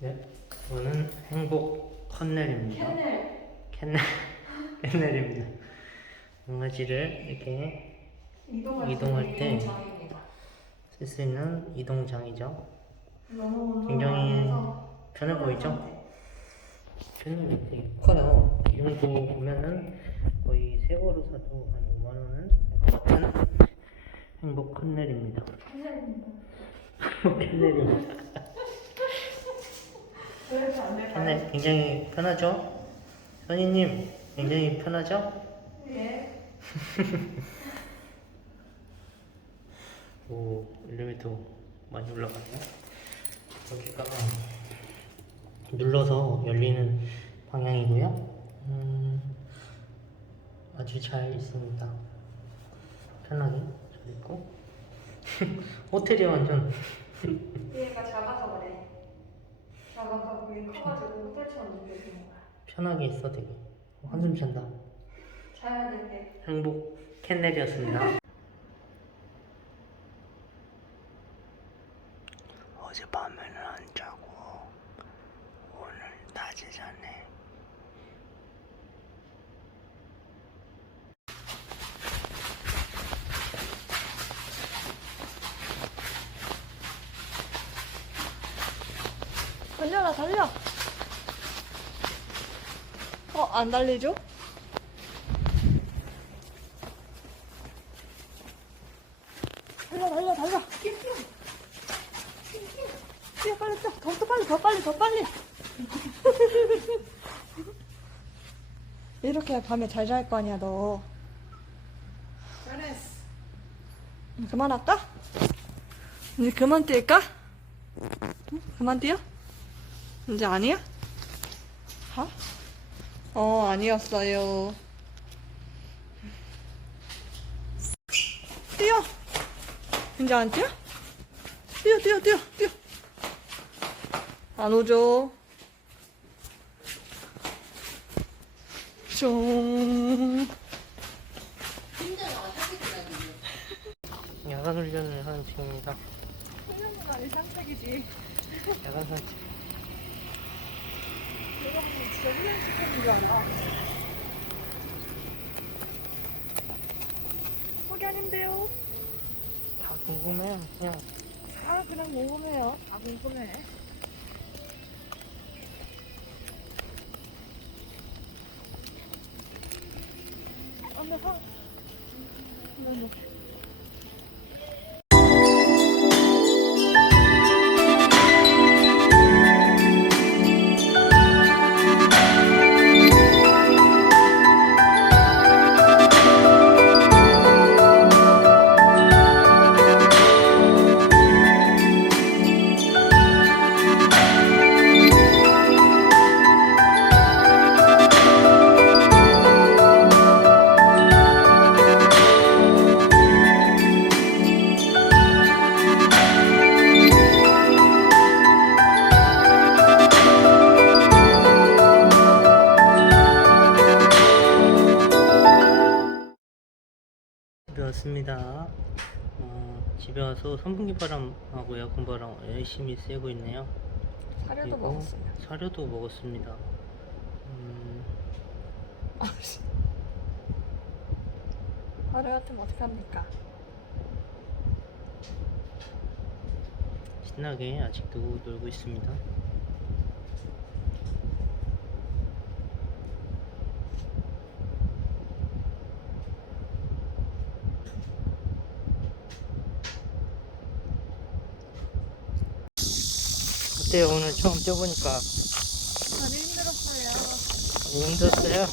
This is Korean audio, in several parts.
네, 저는 행복 컨넬입니다. 캔넬 캔넬, 캔넬입니다. 강아지를 이렇게 이동할, 이동할 때 장입니다. 쓸 수 있는 이동장이죠. 너무 굉장히 편해 보이죠? 편이 되게 커요. 이 정도 보면은 거의 새 거로 사도 한 5만 원은 할것 같은 행복 컨넬입니다. 캔넬입니다. 행복 캔넬입니다. 캔넬 굉장히 편하죠? 선희님 굉장히 편하죠? 예. 오 엘리베이터 많이 올라가네요. 여기가 눌러서 열리는 방향이고요. 음, 아주 잘 있습니다. 편하게 잘 있고 호텔이 완전 얘가 작아서 그래. 작아서 그게 커가지고 호텔처럼 느껴지는 거야. 편하게 있어 되게 한숨 잔다. 자야 될 때. 행복 캔넬이었습니다. 어젯밤에는 안 자고 오늘 낮에 자네. 달려. 어 안 달리죠? 달려 달려 달려. 뛰어 빨리 뛰어. 더, 더 빨리 더 빨리 더 빨리. 이렇게 밤에 잘 잘 거 아니야 너. 잘했어. 그만할까? 이제 그만 뛸까? 응? 그만 뛰어? 이제 아니야? 하? 어, 아니었어요. 뛰어! 이제 안 뛰어? 뛰어, 뛰어, 뛰어, 뛰어. 안 오죠? 숑. 야간 훈련을 하는 중입니다. 훈련은 아니 산책이지. 야간 산책. 알아. 거기 아닌데요? 다 궁금해요. 그냥 아, 그냥 궁금해요. 다 궁금해. 안돼 사. 네, 네. 왔습니다. 어, 집에 와서 선풍기 바람하고 에어컨 바람 열심히 쐬고 있네요. 사료도 그리고 먹었어요. 사료도 먹었습니다. 음, 아씨. 사료 같으면 어떡합니까? 신나게 아직도 놀고 있습니다. 어때요? 오늘 처음 뛰어보니까 많이 힘들었어요. 힘들었어요?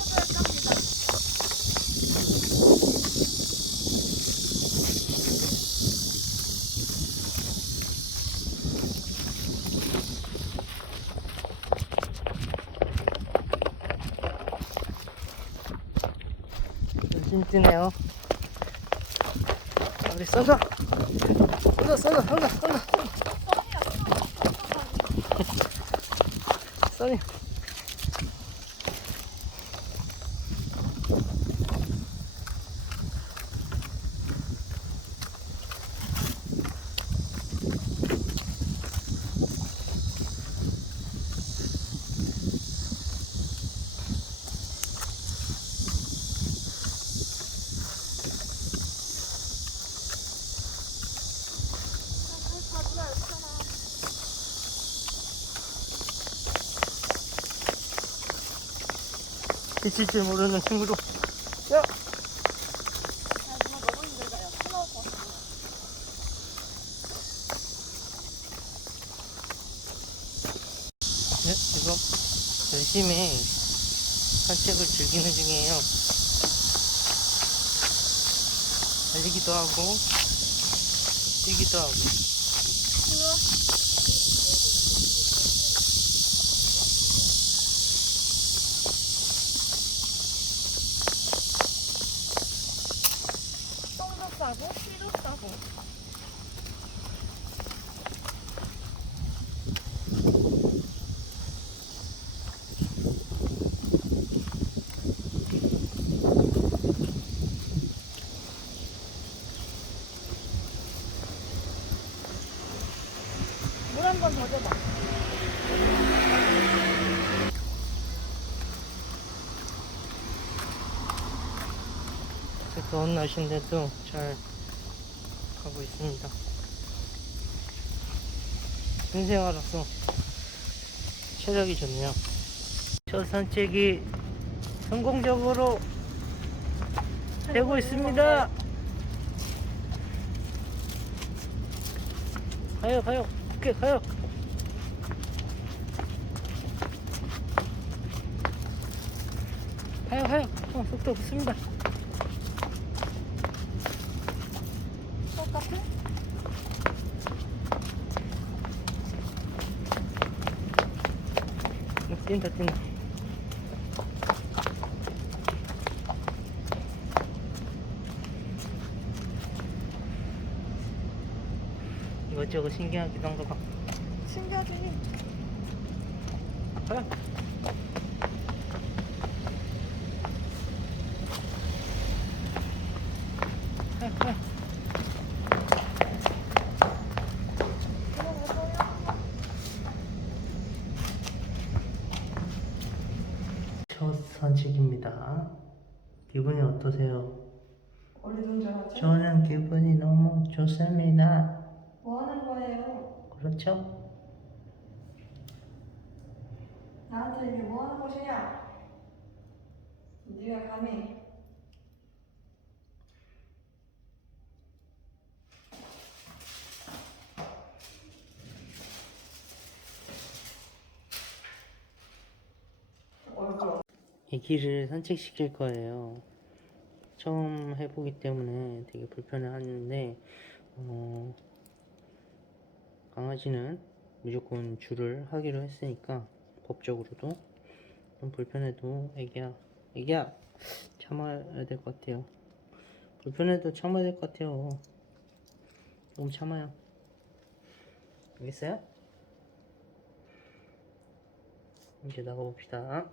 뛰네요. 우리 쏜다! 쏜다, 쏜다, 쏜다, 쏜다! 走你 니. 미칠 줄 모르는 힘으로. 야! 네, 지금 열심히 산책을 즐기는 중이에요. 달리기도 하고, 뛰기도 하고. 똥도 싸고, 피도 싸고. 물 한 번 더 줘봐. 이렇게 더운 날씨인데도 잘 가고 있습니다. 신생아라서 체력이 좋네요. 첫 산책이 성공적으로 되고 있습니다. 가요, 가요. 오케이, 가요. 가요, 가요. 어, 속도 붙습니다. 똑같아? 어, 뛴다, 뛴다. 이것저것 신기하기도 한가 봐. 신기하지? 가요. 가요, 가요. 첫 산책입니다. 기분이 어떠세요? 원래 줄 알았지? 저는 기분이 너무 좋습니다. 뭐 하는 거예요? 그렇죠? 나한테 이게 뭐 하는 것이냐? 네가 감히 얼굴 애기를 산책시킬 거예요. 처음 해보기 때문에 되게 불편해 하는데 어, 강아지는 무조건 줄을 하기로 했으니까 법적으로도 좀 불편해도 애기야 애기야 참아야 될 것 같아요. 불편해도 참아야 될 것 같아요. 조금 참아요. 알겠어요? 이제 나가봅시다.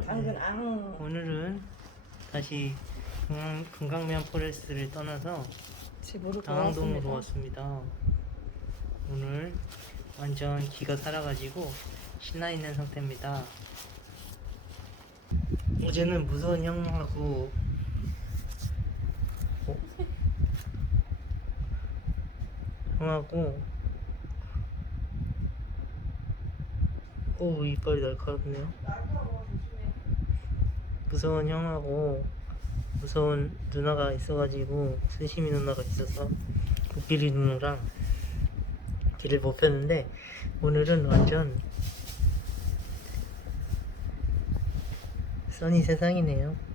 당근 앙 오늘은 다시 금강, 금강면 포레스트를 떠나서 집으로 당항동으로 돌아왔습니다. 왔습니다. 오늘 완전 기가 살아가지고 신나 있는 상태입니다. 어제는 무서운 형하고 어? 형하고 오 이빨이 날카롭네요. 무서운 형하고 무서운 누나가 있어가지고 순심이 누나가 있어서 코끼리 누나랑 길을 못 폈는데 오늘은 완전 써니 세상이네요.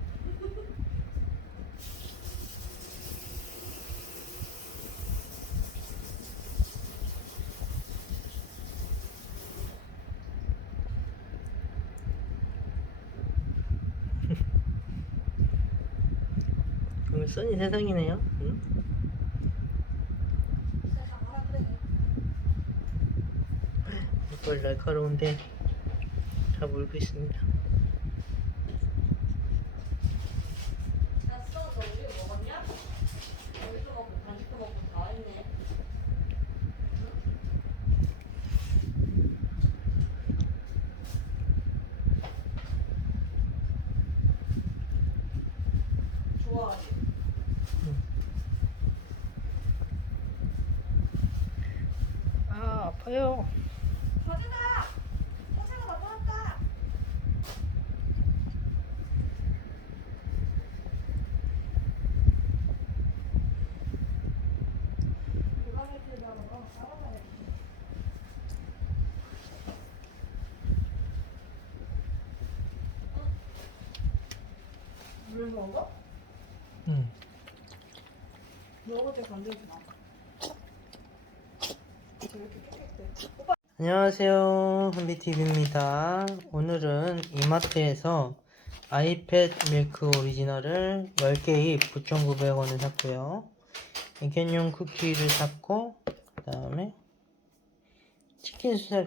써니 세상이네요. 응? 이걸 날카로운데 다 물고 있습니다. 됐어, 너 우유 먹었냐? 우유도 먹고 간식도 먹고 다 했네. 좋아하지? 아 아파요. 가져가! 호사가 맞춰놨다! 물 먹어? 응. 먹을 때 건들지 마. 저렇게 깨끗해. 오빠 안녕하세요. 한비TV입니다. 오늘은 이마트에서 아이패드 밀크 오리지널을 10개에 9,900원을 샀고요. 캔용 쿠키를 샀고, 그 다음에 치킨 수살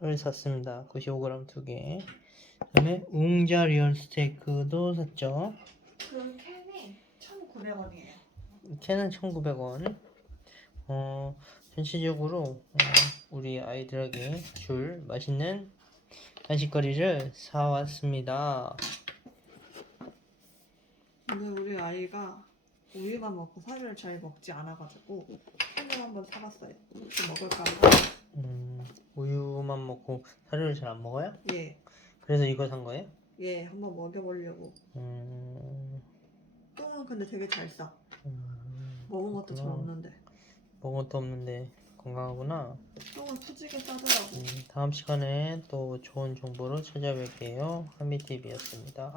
캔을 샀습니다. 95g 두 개. 그 다음에 웅자 리얼 스테이크도 샀죠. 그 캔이 1,900원이에요. 캔은 1,900원. 어, 전체적으로 어, 우리 아이들에게 줄 맛있는 간식거리를 사왔습니다. 근데 우리 아이가 우유만 먹고 살을 잘 먹지 않아가지고 캔을 한번 사봤어요. 혹시 먹을까 해서. 음, 우유만 먹고 사료를 잘 안 먹어요? 예, 그래서 이거 산 거예요? 예, 한번 먹여보려고. 음, 똥은 근데 되게 잘 싸. 음, 먹은 것도 잘 그렇구나. 없는데. 먹은 것도 없는데 건강하구나. 똥은 푸지게 싸더라고. 음, 다음 시간에 또 좋은 정보로 찾아뵐게요. 한비TV였습니다.